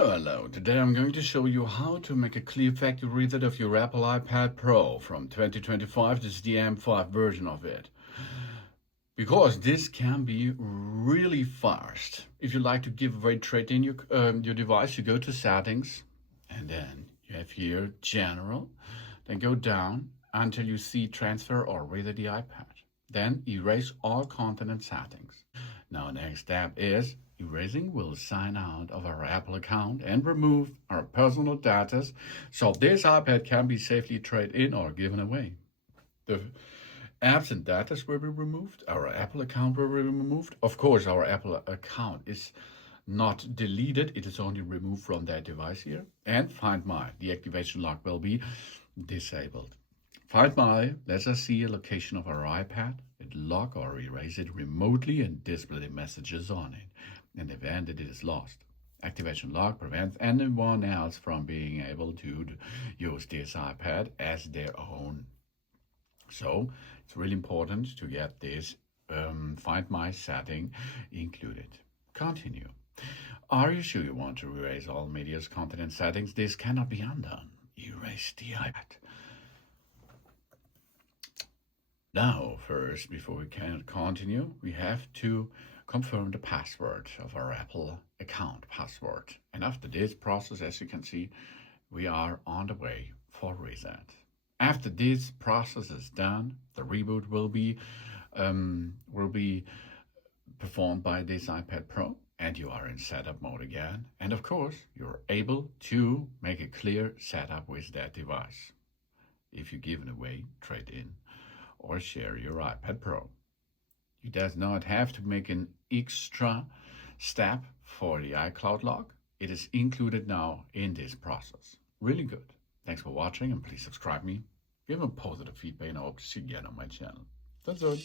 Hello. Today I'm going to show you how to make a clear factory reset of your Apple iPad Pro from 2025. This is the M5 version of it. Because this can be really fast. If you like to give away trade-in your device, you go to Settings, and then you have here General. Then go down until you see Transfer or Reset the iPad. Then erase all content and settings. Now next step is erasing will sign out of our Apple account and remove our personal data so this iPad can be safely traded in or given away. The apps and data will be removed. Our Apple account will be removed. Of course, our Apple account is not deleted. It is only removed from that device here. And Find My deactivation lock will be disabled. Find My lets us see a location of our iPad, it lock or erase it remotely and display the messages on it in the event that it is lost. Activation lock prevents anyone else from being able to use this iPad as their own. So it's really important to get this Find My setting included. Continue. Are you sure you want to erase all media's content and settings? This cannot be undone. Erase the iPad. Now, first, before we can continue, we have to confirm the password of our Apple account password. And after this process, as you can see, we are on the way for reset. After this process is done, the reboot will be performed by this iPad Pro, and you are in setup mode again. And of course, you're able to make a clear setup with that device if you give it away, trade in, or share your iPad Pro. You does not have to make an extra step for the iCloud lock. It is included now in this process. Really good. Thanks for watching and please subscribe me. Give a positive feedback and I hope to see you again on my channel. That's it.